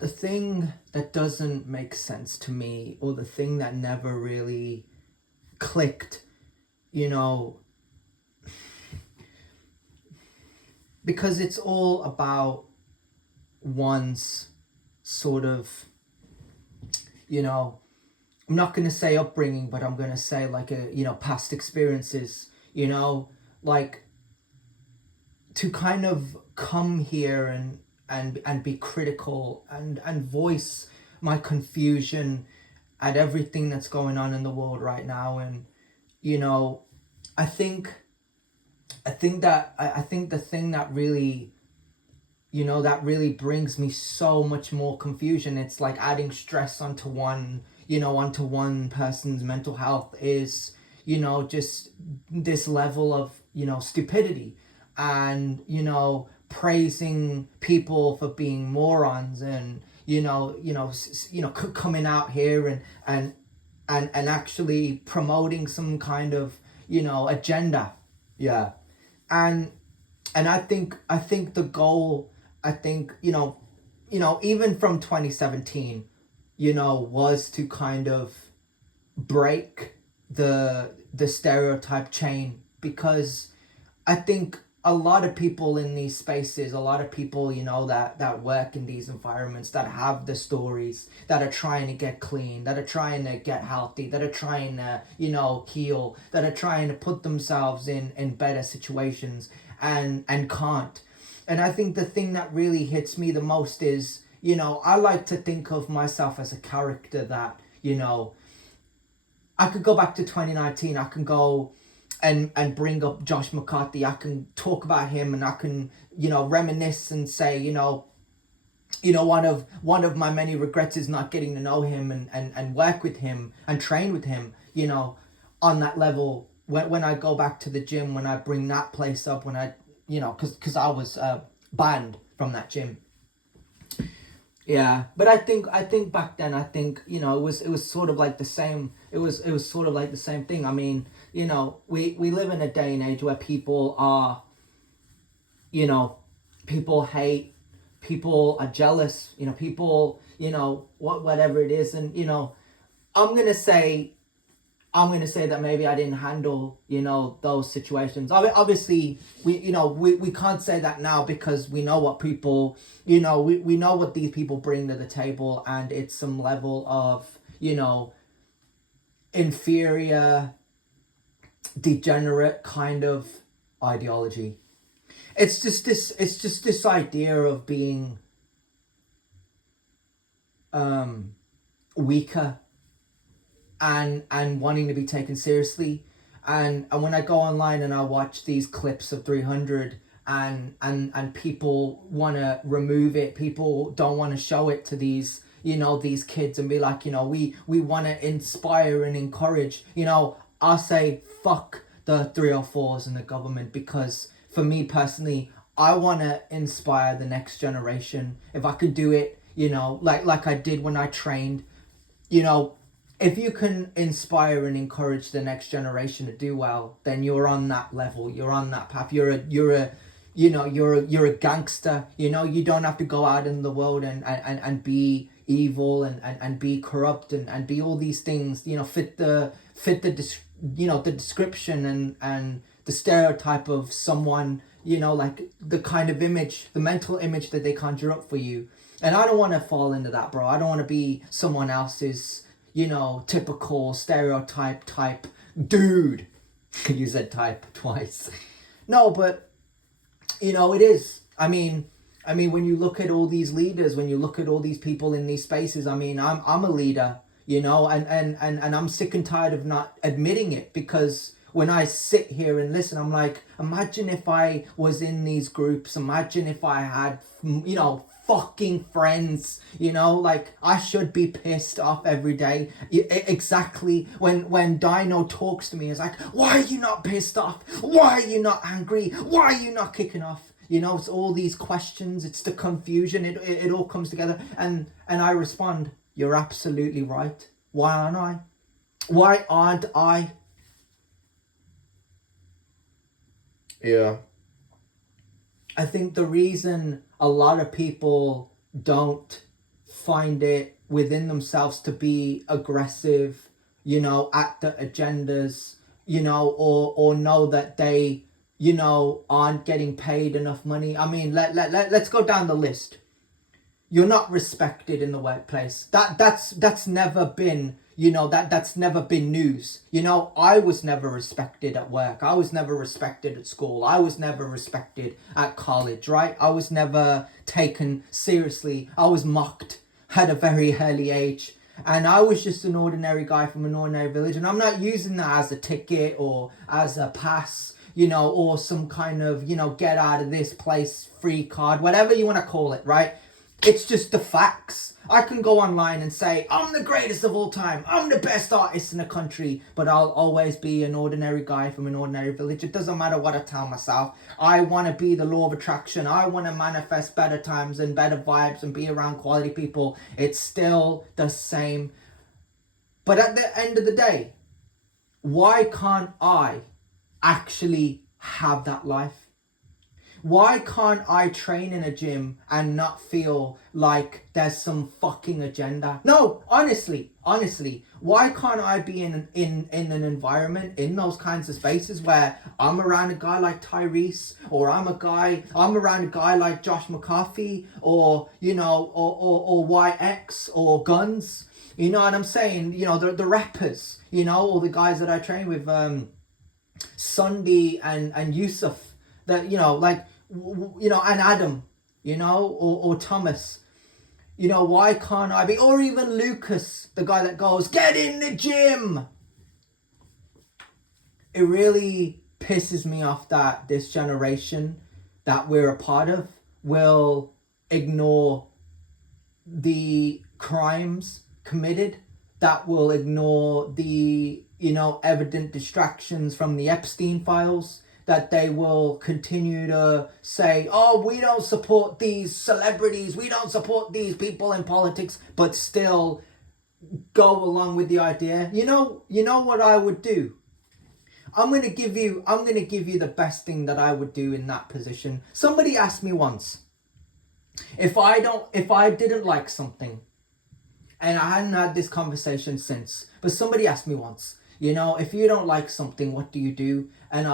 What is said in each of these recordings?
the thing that doesn't make sense to me, or the thing that never really clicked, you know, because it's all about one's sort of, you know, I'm not going to say upbringing, but I'm going to say like past experiences, like to kind of come here and be critical and voice my confusion at everything that's going on in the world right now. And you know i think I think the thing that really, that really brings me so much more confusion, it's like adding stress onto one person's mental health, is just this level of stupidity, and praising people for being morons, and coming out here and actually promoting some kind of agenda. Yeah. And I think the goal, I think even from 2017, was to kind of break the stereotype chain, because I think a lot of people in these spaces, a lot of people, that work in these environments, that have the stories, that are trying to get clean, that are trying to get healthy, that are trying to, heal, that are trying to put themselves in better situations, and can't. And I think the thing that really hits me the most is, I like to think of myself as a character that, I could go back to 2019. I can go and bring up Josh McCarthy. I can talk about him, and I can reminisce and say one of my many regrets is not getting to know him and work with him and train with him on that level. When I go back to the gym, when I bring that place up, when I because I was banned from that gym. Yeah, but I think back then, I think it was sort of like the same. It was sort of like the same thing. I mean, we live in a day and age where people are, people hate, people are jealous, people, whatever it is. And I'm gonna say I'm going to say that maybe I didn't handle, those situations. Obviously, we can't say that now, because we know what people, we know what these people bring to the table, and it's some level of, inferior, degenerate kind of ideology. It's just this idea of being weaker, and wanting to be taken seriously. And when I go online and I watch these clips of 300, and people want to remove it, people don't want to show it to these kids, and be like, we want to inspire and encourage. I'll say fuck the 304s and the government, because for me personally, I want to inspire the next generation. If I could do it, like I did when I trained, you know, if you can inspire and encourage the next generation to do well, then you're on that level. You're on that path. You're a gangster. You don't have to go out in the world and be evil, and be corrupt, and be all these things. Fit the description, and the stereotype of someone. Like the kind of image, the mental image that they conjure up for you. And I don't want to fall into that, bro. I don't want to be someone else's, typical stereotype type dude. You said type twice. No, but it is. I mean, when you look at all these leaders, when you look at all these people in these spaces, I mean, I'm a leader, and I'm sick and tired of not admitting it, because when I sit here and listen, I'm like, imagine if I was in these groups, imagine if I had, fucking friends, like I should be pissed off every day. Exactly. When Dino talks to me, it's like, why are you not pissed off? Why are you not angry? Why are you not kicking off? It's all these questions, it's the confusion, it all comes together, and I respond, you're absolutely right. Why aren't I? Why aren't I? Yeah. I think the reason a lot of people don't find it within themselves to be aggressive, you know, at the agendas, you know, or know that they, you know, aren't getting paid enough money. I mean, let's go down the list. You're not respected in the workplace. That's never been, you know, that's never been news. You know, I was never respected at work. I was never respected at school. I was never respected at college, right? I was never taken seriously. I was mocked at a very early age. And I was just an ordinary guy from an ordinary village. And I'm not using that as a ticket or as a pass, you know, or some kind of, you know, get out of this place free card, whatever you want to call it, right? It's just the facts. I can go online and say, I'm the greatest of all time. I'm the best artist in the country. But I'll always be an ordinary guy from an ordinary village. It doesn't matter what I tell myself. I want to be the law of attraction. I want to manifest better times and better vibes and be around quality people. It's still the same. But at the end of the day, why can't I actually have that life? Why can't I train in a gym and not feel like there's some fucking agenda? No, honestly, why can't I be in an environment, in those kinds of spaces where I'm around a guy like Tyrese, or I'm around a guy like Josh McCarthy, or, you know, or YX, or Guns, you know what I'm saying? You know, the rappers, you know, all the guys that I train with, Sunday and Yusuf, that, you know, like, you know, and Adam, you know, or Thomas, you know, why can't I be, or even Lucas, the guy that goes, get in the gym. It really pisses me off that this generation that we're a part of will ignore the crimes committed, that will ignore the, you know, evident distractions from the Epstein files, that they will continue to say, oh, we don't support these celebrities, we don't support these people in politics, but still go along with the idea. You know what I would do? I'm gonna give you the best thing that I would do in that position. Somebody asked me once, if I didn't like something, and I hadn't had this conversation since, but somebody asked me once, you know, if you don't like something, what do you do? And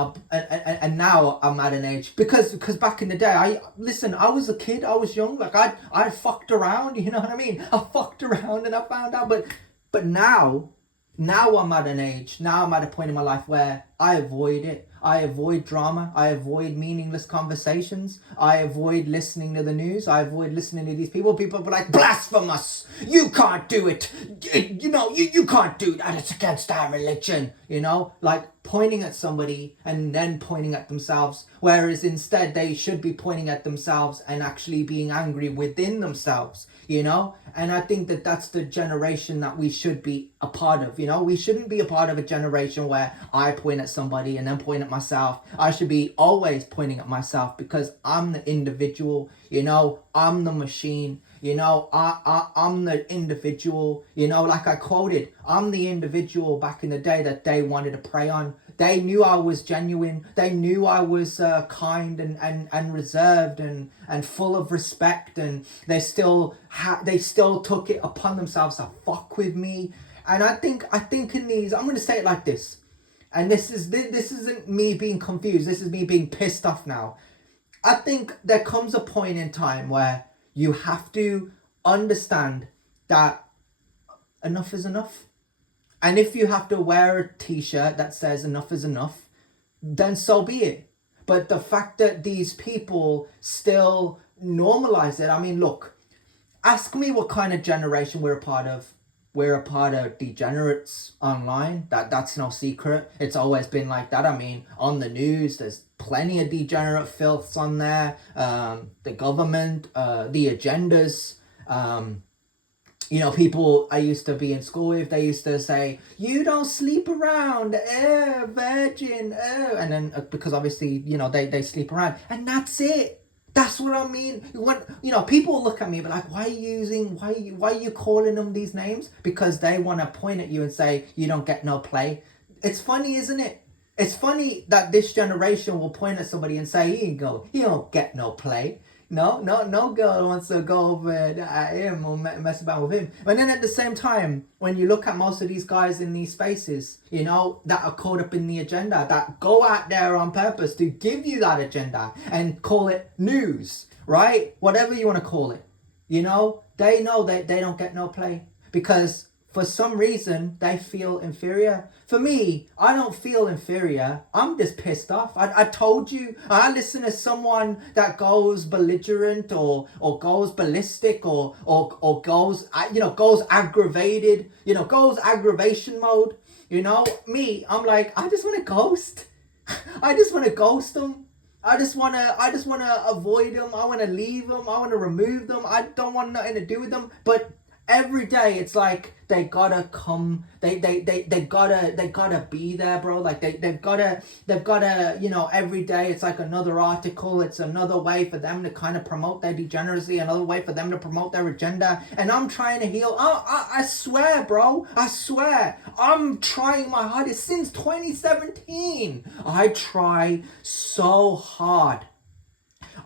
now I'm at an age, because back in the day, I was a kid, I was young, like I fucked around, you know what I mean? I fucked around and I found out, but now I'm at an age, now I'm at a point in my life where I avoid it. I avoid drama. I avoid meaningless conversations. I avoid listening to the news. I avoid listening to these people. People are like, blasphemous! You can't do it! You know, you can't do that. It's against our religion. You know, like pointing at somebody and then pointing at themselves. Whereas instead they should be pointing at themselves and actually being angry within themselves, you know? And I think that that's the generation that we should be a part of, you know? We shouldn't be a part of a generation where I point at somebody and then point at myself. I should be always pointing at myself, because I'm the individual, you know? I'm the machine, you know? I'm the individual, you know? Like I quoted, I'm the individual back in the day that they wanted to prey on. They knew I was genuine. They knew I was kind and reserved and full of respect, and they still took it upon themselves to fuck with me. And I think in these, I'm gonna say it like this, and this isn't me being confused. This is me being pissed off now. I think there comes a point in time where you have to understand that enough is enough. And if you have to wear a t-shirt that says enough is enough, then so be it. But the fact that these people still normalize it, I mean, look, ask me what kind of generation we're a part of. We're a part of degenerates online. That's no secret. It's always been like that. I mean, on the news, there's plenty of degenerate filths on there. The government, the agendas, you know, people I used to be in school with, they used to say, you don't sleep around, virgin, and then because obviously, you know, they sleep around, and that's it. That's what I mean. When, you know, people look at me but like, why are you calling them these names? Because they want to point at you and say, you don't get no play. It's funny, isn't it? It's funny that this generation will point at somebody and say, he don't get no play. No girl wants to go over at him or mess about with him. And then at the same time, when you look at most of these guys in these spaces, you know, that are caught up in the agenda, that go out there on purpose to give you that agenda and call it news, right? Whatever you want to call it, you know they don't get no play because for some reason they feel inferior. For me, I don't feel inferior. I'm just pissed off. I told you, I listen to someone that goes belligerent or goes ballistic or goes, you know, goes aggravated, you know, goes aggravation mode. You know, me, I'm like, I just want to ghost. I just want to ghost them. I just wanna avoid them. I wanna leave them. I wanna remove them. I don't want nothing to do with them. But every day it's like they gotta come. They gotta be there, bro. Like they've gotta, you know, every day it's like another article. It's another way for them to kind of promote their degeneracy, another way for them to promote their agenda. And I'm trying to heal. I swear, bro. I swear. I'm trying my hardest since 2017. I try so hard.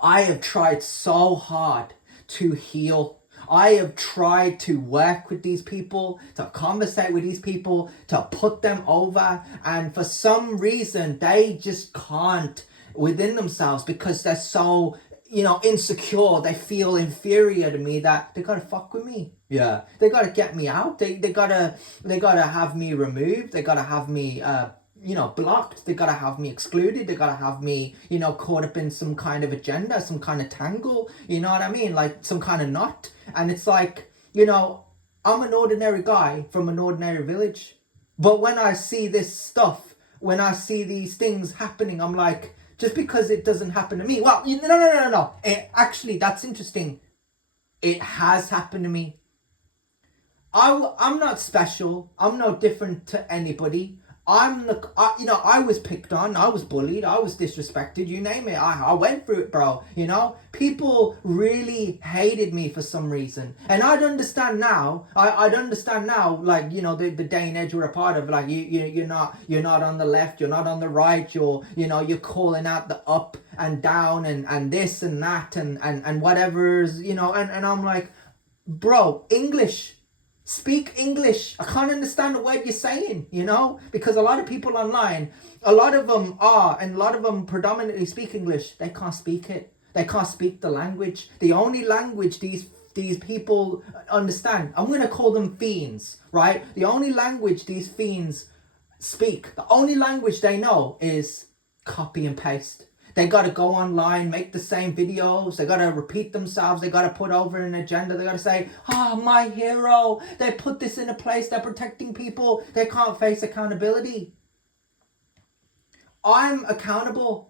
I have tried so hard to heal. I have tried to work with these people, to conversate with these people, to put them over. And for some reason, they just can't within themselves because they're so, you know, insecure. They feel inferior to me that they gotta fuck with me. Yeah. They gotta get me out. They gotta have me removed. They gotta have me, you know, blocked. They gotta have me excluded. They gotta have me, you know, caught up in some kind of agenda, some kind of tangle. You know what I mean? Like some kind of knot. And it's like, you know, I'm an ordinary guy from an ordinary village. But when I see this stuff, when I see these things happening, I'm like, just because it doesn't happen to me. Well, no. Actually, that's interesting. It has happened to me. I'm not special. I'm no different to anybody. You know, I was picked on, I was bullied, I was disrespected, you name it. I went through it, bro. You know, people really hated me for some reason. And I'd understand now, I'd understand now, like, you know, the day and age we're a part of, like, you're not on the left, you're not on the right, you're calling out the up and down and this and that and whatever's, you know, and I'm like, bro, English. Speak English. I can't understand the word you're saying, you know? Because a lot of people online, a lot of them are, and a lot of them predominantly speak English. They can't speak it. They can't speak the language. The only language these people understand, I'm going to call them fiends, right? The only language these fiends speak, the only language they know is copy and paste. They got to go online, make the same videos. They got to repeat themselves. They got to put over an agenda. They got to say, my hero. They put this in a place. They're protecting people. They can't face accountability. I'm accountable.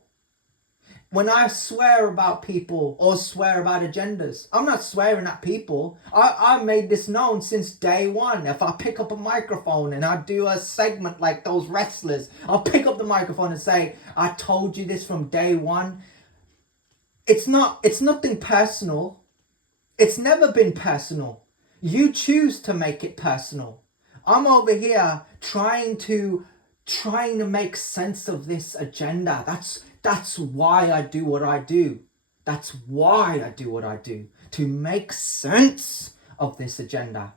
When I swear about people or swear about agendas, I'm not swearing at people. I made this known since day one. If I pick up a microphone and I do a segment like those wrestlers, I'll pick up the microphone and say, I told you this from day one. It's nothing personal. It's never been personal. You choose to make it personal. I'm over here trying to make sense of this agenda. That's why I do what I do. That's why I do what I do. To make sense of this agenda.